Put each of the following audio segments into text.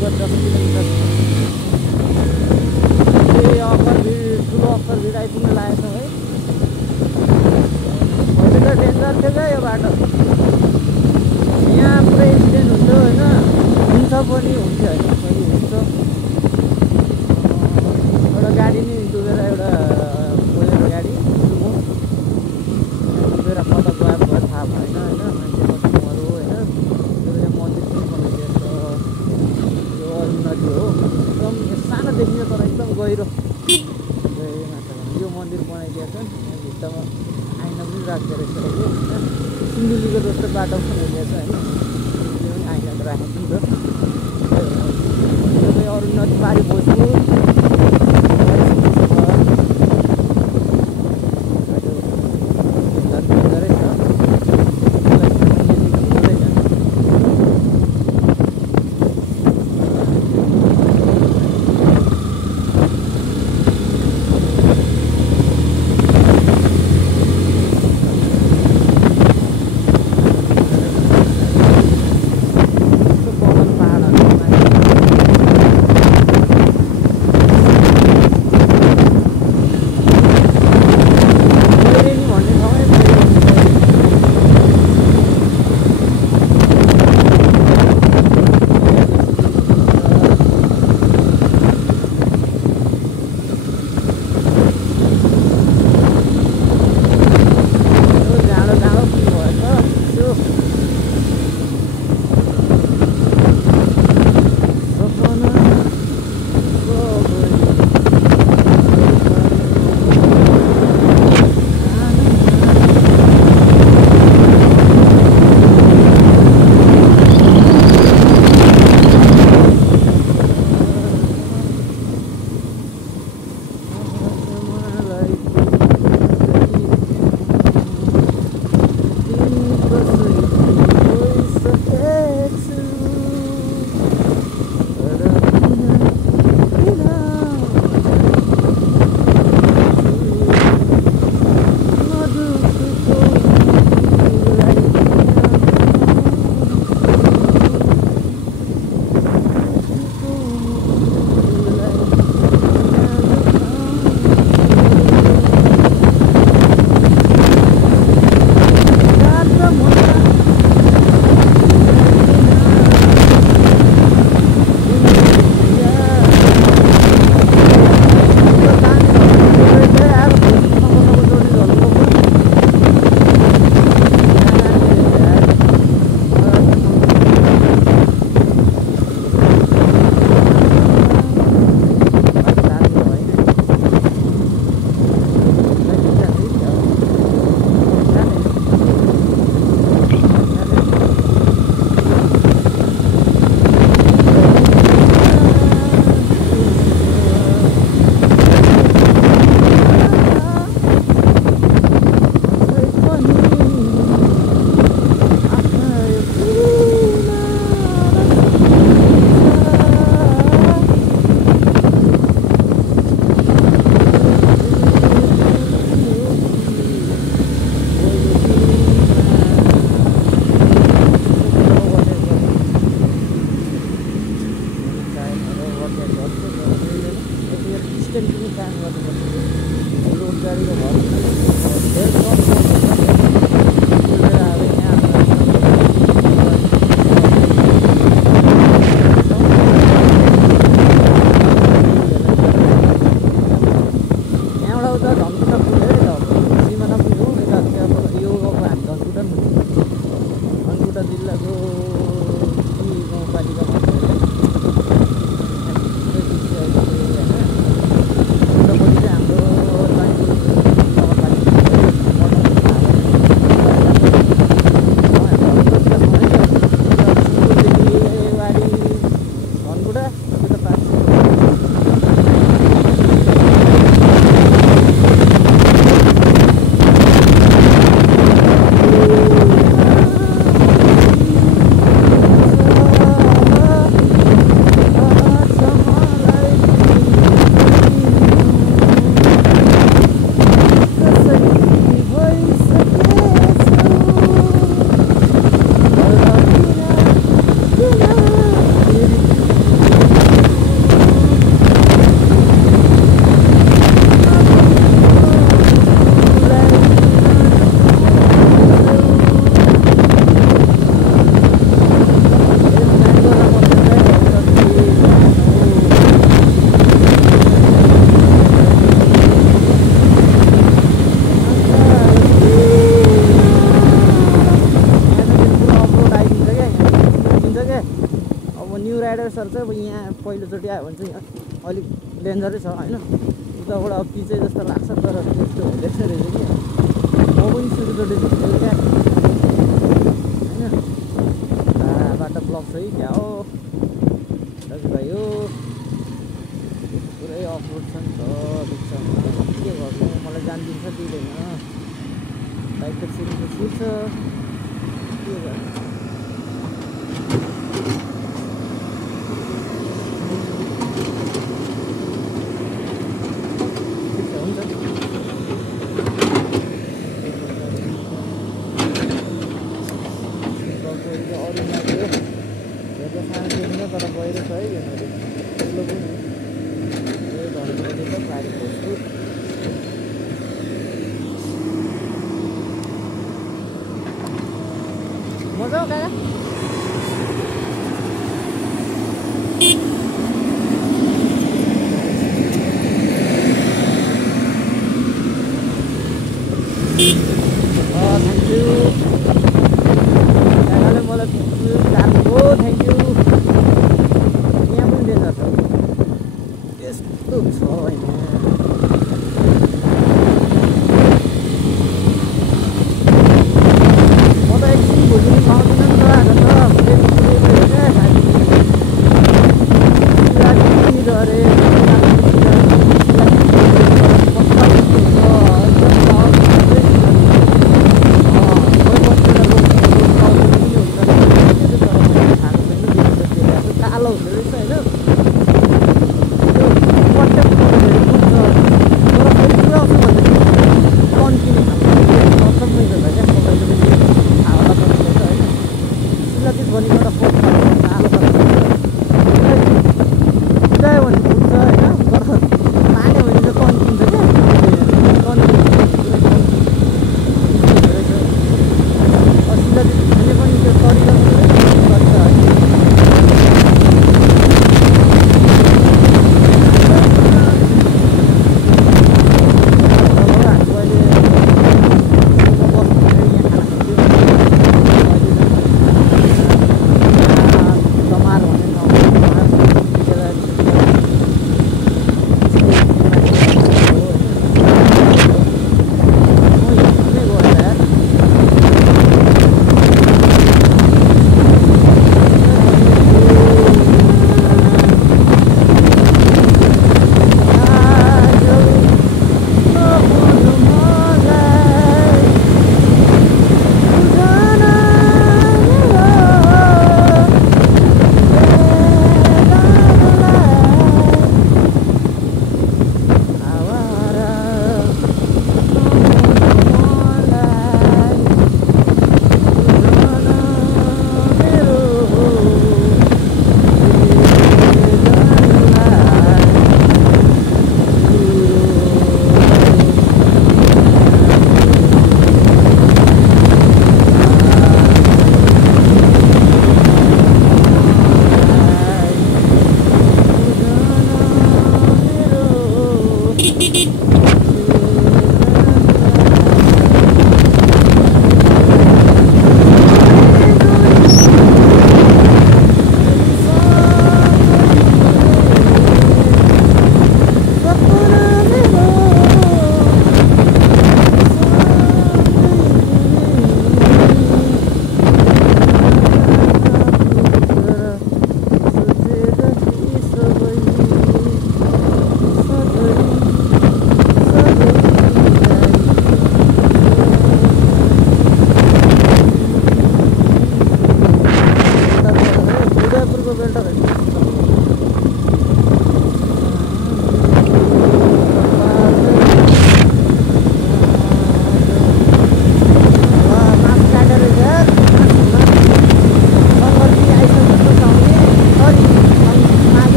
10 kilometre upper भिड ठुलो upper भिड आइपुग्न लागेको है अहिले त डेन्जर थियो क्या यो बाटो यहाँ पुरै एक्सिडेन्ट हुन्छ होइन हुन्छ पनि हुन्थ्यो होइन कहिले हुन्छ एउटा गाडी नि डुबेर एउटा बोलेरो गाडी डुबेर कता गयो भयो थाहा भएन होइन मान्छे कति मऱ्यो होइन त्यो मन्दिर पनि बनाइदिएको छ यो अरुण नदी हो एकदम सानो देखिन्छ तर एकदम गहिरो यो मन्दिर बनाइदिएको छ यहाँ भित्तामा आइना पनि राख्दो रहेछ होइन सिन्धुलीको जस्तो बाटो बनाइदिएको छ होइन त्यो पनि आइना राखेको नि त यो अरुण नदी पारि बस्छु अब न्यू राइडर्सहरू चाहिँ अब यहाँ पहिलोचोटि आयो भने चाहिँ अलिक डेन्जरै छ होइन उताबाट अब पिचे जस्तो लाग्छ तर त्यस्तो हुँदैछ रहेछ कि म पनि सुरुचोटि झुक्थेँ क्या होइन बाटो ब्लक छ है क्या हो दाजुभाइ हो पुरै अफरोड छ नि त बिचमा के गर्नु मलाई जान दिन्छ दिँदैन बाइक त छिर्नु छिर्छ के गर्नु मजा हो काका थ्याङ्क यू काकाले मलाई हो थ्याङ्क यू यहाँ पनि डेन्जर छ यस्तो छ होइन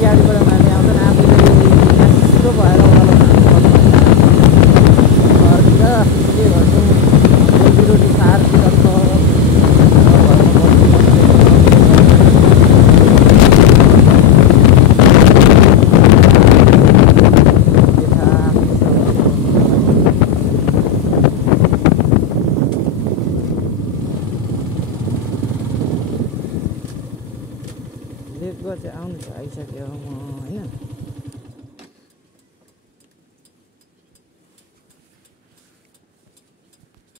गाडीबाट माथि आउँदैन आफूले यस्तो भएर लेक चाहिँ आउनु छ आइसक्यो म होइन